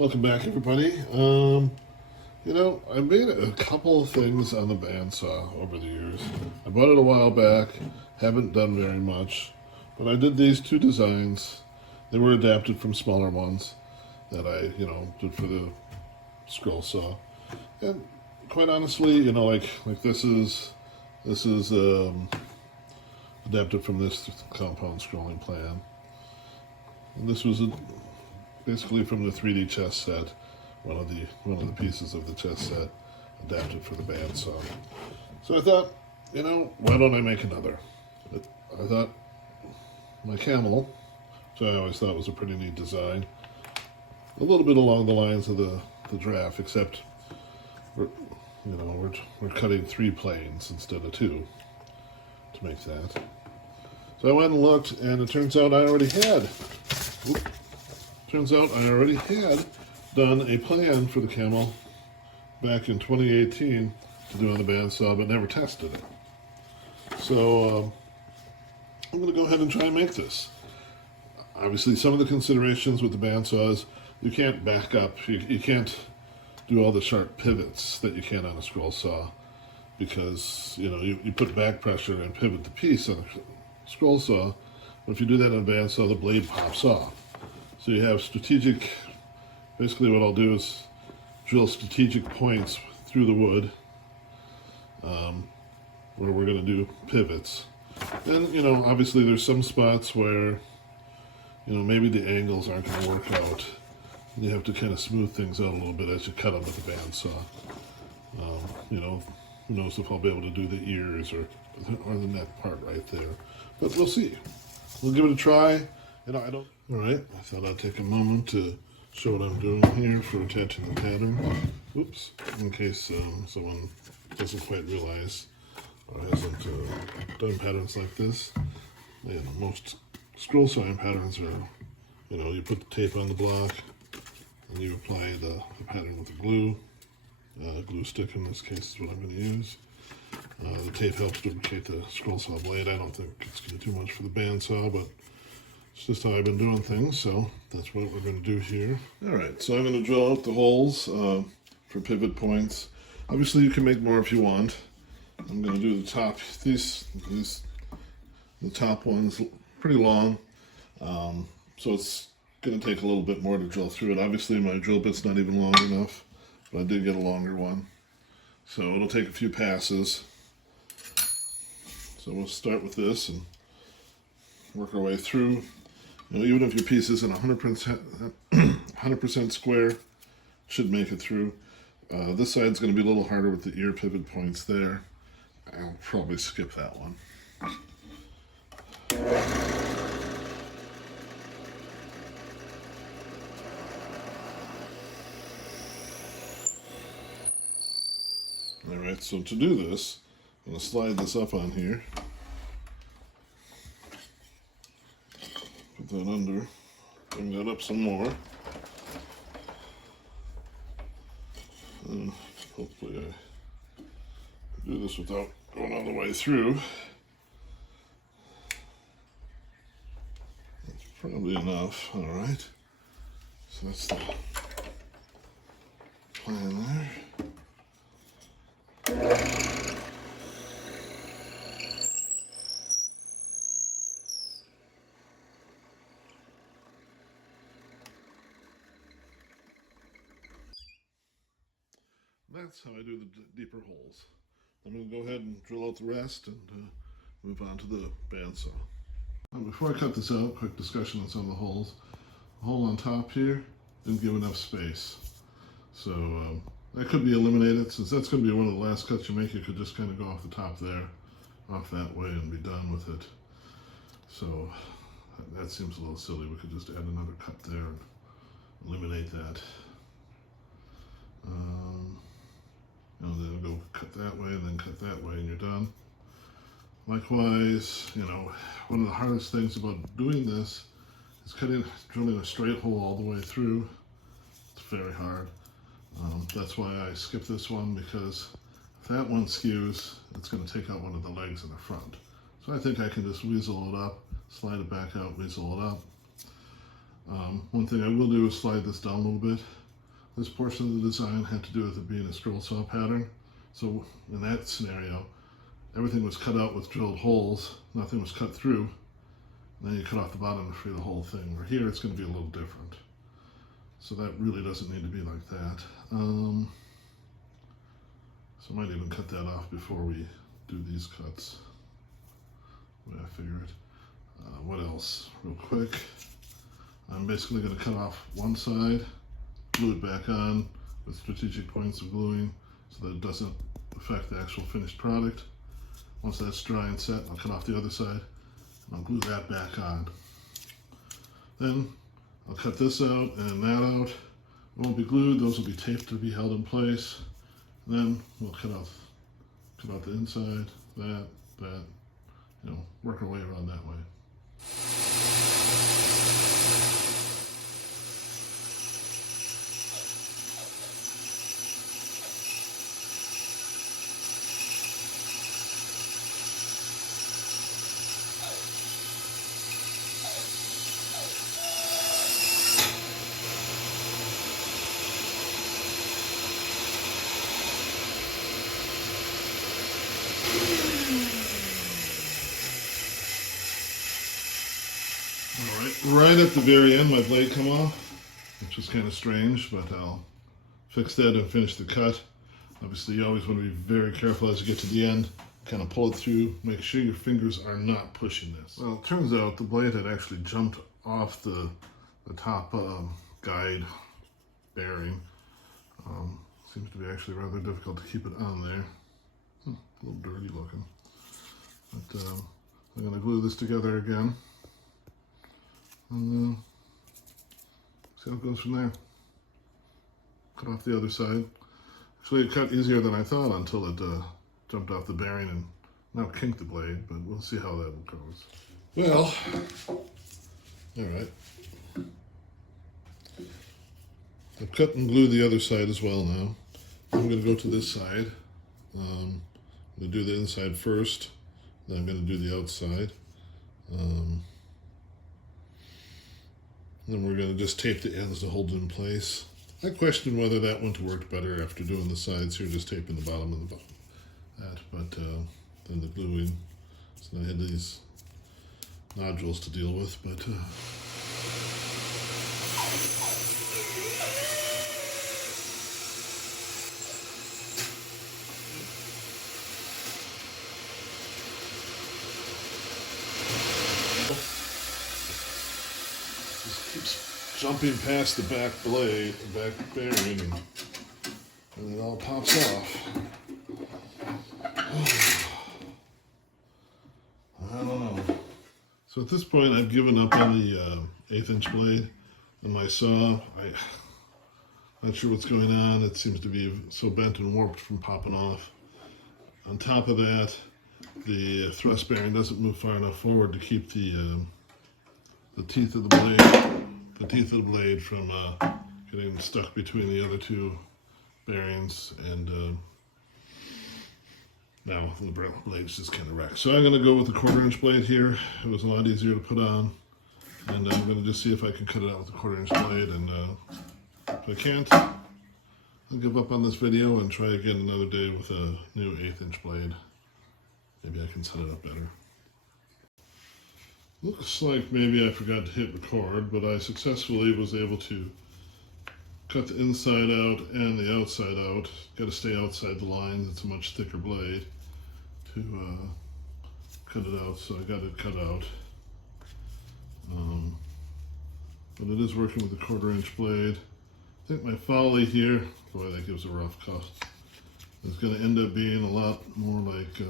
Welcome back, everybody. I made a couple of things on the bandsaw over the years. I bought it a while back, haven't done very much, but I did these two designs. They were adapted from smaller ones that I, did for the scroll saw. And quite honestly, like this is adapted from this compound scrolling plan. And this was basically from the 3D chess set, one of the pieces of the chess set adapted for the bandsaw. So I thought, why don't I make another? I thought my Camel, which I always thought was a pretty neat design, a little bit along the lines of the draft, except we're cutting 3 planes instead of 2 to make that. So I went and looked, and it turns out I already had. Done a plan for the Camel back in 2018 to do on the bandsaw, but never tested it. So I'm going to go ahead and try and make this. Obviously, some of the considerations with the bandsaw is you can't back up. You can't do all the sharp pivots that you can on a scroll saw because you put back pressure and pivot the piece on a scroll saw. But if you do that on a bandsaw, the blade pops off. So you have strategic, basically what I'll do is drill strategic points through the wood where we're going to do pivots. And, obviously there's some spots where, maybe the angles aren't going to work out. And you have to kind of smooth things out a little bit as you cut them with the bandsaw. Who knows if I'll be able to do the ears or the neck part right there. But we'll see. We'll give it a try. All right, I thought I'd take a moment to show what I'm doing here for attaching the pattern. Oops, in case someone doesn't quite realize or hasn't done patterns like this. Most scroll sawing patterns are, you put the tape on the block and you apply the pattern with the glue. Glue stick in this case is what I'm going to use. The tape helps duplicate the scroll saw blade. I don't think it's going to do too much for the bandsaw, but it's just how I've been doing things, so that's what we're going to do here. Alright, so I'm going to drill out the holes for pivot points. Obviously you can make more if you want. I'm going to do the top, the top one's pretty long, so it's going to take a little bit more to drill through it. Obviously my drill bit's not even long enough, but I did get a longer one. So it'll take a few passes. So we'll start with this and work our way through. Even if your piece isn't 100% square, should make it through. This side's going to be a little harder with the ear pivot points there. I'll probably skip that one. Alright, so to do this, I'm going to slide this up on here. Put that under, bring that up some more. And hopefully I can do this without going all the way through. That's probably enough, alright. So that's the plan there. That's how I do the deeper holes. I'm going to go ahead and drill out the rest and move on to the bandsaw. Before I cut this out, quick discussion on some of the holes. The hole on top here didn't give enough space. So that could be eliminated. Since that's going to be one of the last cuts you make, you could just kind of go off the top there, off that way, and be done with it. So that seems a little silly. We could just add another cut there and eliminate that. Then go cut that way, and then cut that way, and you're done. Likewise, one of the hardest things about doing this is drilling a straight hole all the way through. It's very hard. That's why I skip this one, because if that one skews, it's going to take out one of the legs in the front. So I think I can just weasel it up, slide it back out, weasel it up. One thing I will do is slide this down a little bit this portion of the design had to do with it being a scroll saw pattern. So in that scenario, everything was cut out with drilled holes, nothing was cut through. And then you cut off the bottom to free the whole thing. Where here it's going to be a little different. So that really doesn't need to be like that. So I might even cut that off before we do these cuts. The way I figure it. What else? Real quick. I'm basically going to cut off one side, glue it back on with strategic points of gluing so that it doesn't affect the actual finished product. Once that's dry and set, I'll cut off the other side and I'll glue that back on. Then I'll cut this out and that out. It won't be glued, those will be taped to be held in place. And then we'll cut out the inside, that, you know, work our way around that way. Right at the very end, my blade come off, which is kind of strange, but I'll fix that and finish the cut. Obviously, you always want to be very careful as you get to the end. Kind of pull it through, make sure your fingers are not pushing this. Well, it turns out the blade had actually jumped off the top guide bearing. Seems to be actually rather difficult to keep it on there. A little dirty looking. But I'm going to glue this together again. And see how it goes from there. Cut off the other side. Actually, it cut easier than I thought until it jumped off the bearing and now kinked the blade, but we'll see how that goes. Well, all right. I've cut and glued the other side as well now. I'm going to go to this side. I'm going to do the inside first, then I'm going to do the outside. Then we're going to just tape the ends to hold it in place. I question whether that wouldn't have worked better after doing the sides here, just taping the bottom and the bottom. But then the gluing. So I had these nodules to deal with, but keeps jumping past the back blade, the back bearing, and it all pops off. I don't know. So at this point, I've given up on the 1/8" blade and my saw. I'm not sure what's going on. It seems to be so bent and warped from popping off. On top of that, the thrust bearing doesn't move far enough forward to keep the teeth of the blade from getting stuck between the other two bearings, and now the blade's just kind of wrecked. So I'm going to go with the 1/4" blade here. It was a lot easier to put on, and I'm going to just see if I can cut it out with the 1/4" blade, and if I can't, I'll give up on this video and try again another day with a new 1/8" blade. Maybe I can set it up better. Looks like maybe I forgot to hit record, but I successfully was able to cut the inside out and the outside out. Got to stay outside the lines. It's a much thicker blade to cut it out, so I got it cut out. But it is working with a 1/4" blade. I think my folly here, boy, that gives a rough cut, is going to end up being a lot more like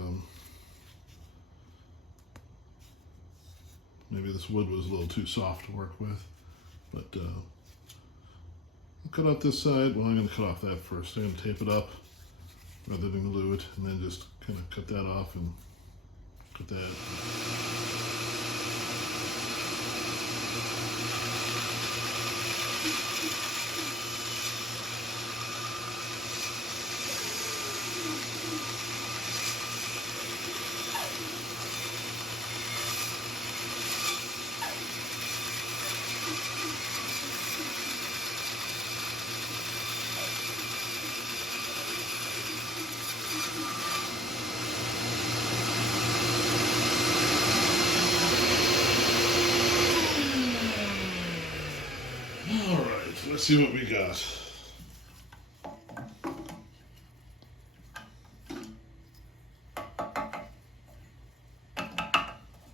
maybe this wood was a little too soft to work with, but I'll cut out this side. Well, I'm going to cut off that first. I'm going to tape it up rather than glue it, and then just kind of cut that off and cut that. let's see what we got.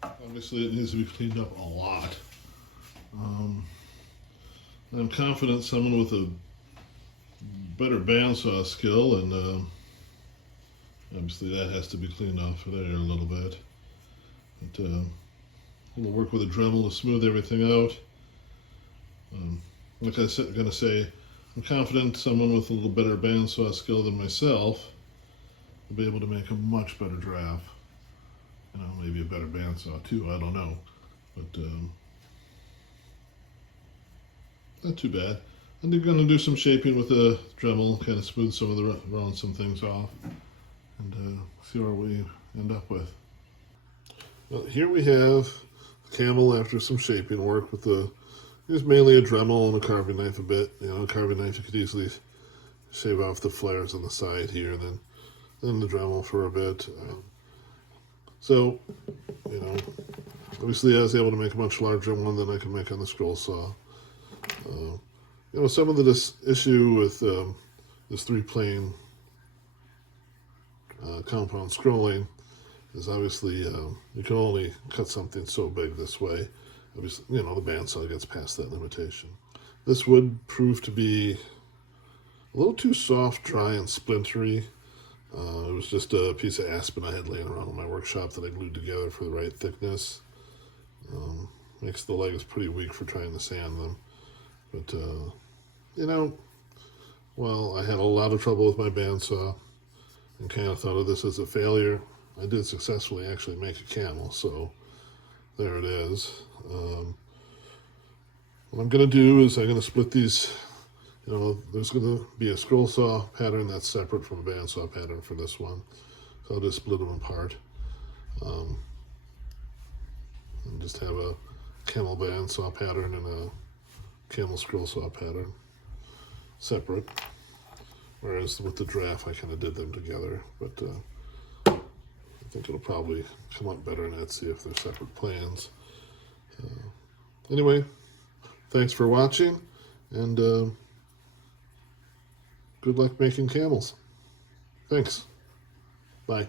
Obviously, it needs to be cleaned up a lot. I'm confident someone with a better bandsaw skill, and obviously that has to be cleaned off of there a little bit. But we'll work with a Dremel to smooth everything out. Like I said, gonna say, I'm confident someone with a little better bandsaw skill than myself will be able to make a much better draft. You know, maybe a better bandsaw too, I don't know. But not too bad. And they're going to do some shaping with the Dremel, kind of smooth some of the round some things off, and see where we end up with. Well, here we have Camel after some shaping work with the, it's mainly a Dremel and a carving knife a bit. You know, a carving knife you could easily shave off the flares on the side here, and then the Dremel for a bit. So, you know, obviously I was able to make a much larger one than I could make on the scroll saw. You know, some of this issue with this three-plane compound scrolling is obviously you can only cut something so big this way. Obviously, you know, the bandsaw gets past that limitation. This would prove to be a little too soft, dry, and splintery. It was just a piece of aspen I had laying around in my workshop that I glued together for the right thickness. Makes the legs pretty weak for trying to sand them. But, you know, well, I had a lot of trouble with my bandsaw and kind of thought of this as a failure. I did successfully actually make a camel, so there it is. What I'm going to do is I'm going to split these. You know, there's going to be a scroll saw pattern that's separate from a bandsaw pattern for this one. So I'll just split them apart. And just have a camel bandsaw pattern and a camel scroll saw pattern separate. Whereas with the draft, I kind of did them together. But I think it'll probably come out better in Etsy if they're separate plans. Anyway, thanks for watching, and good luck making camels. Thanks. Bye.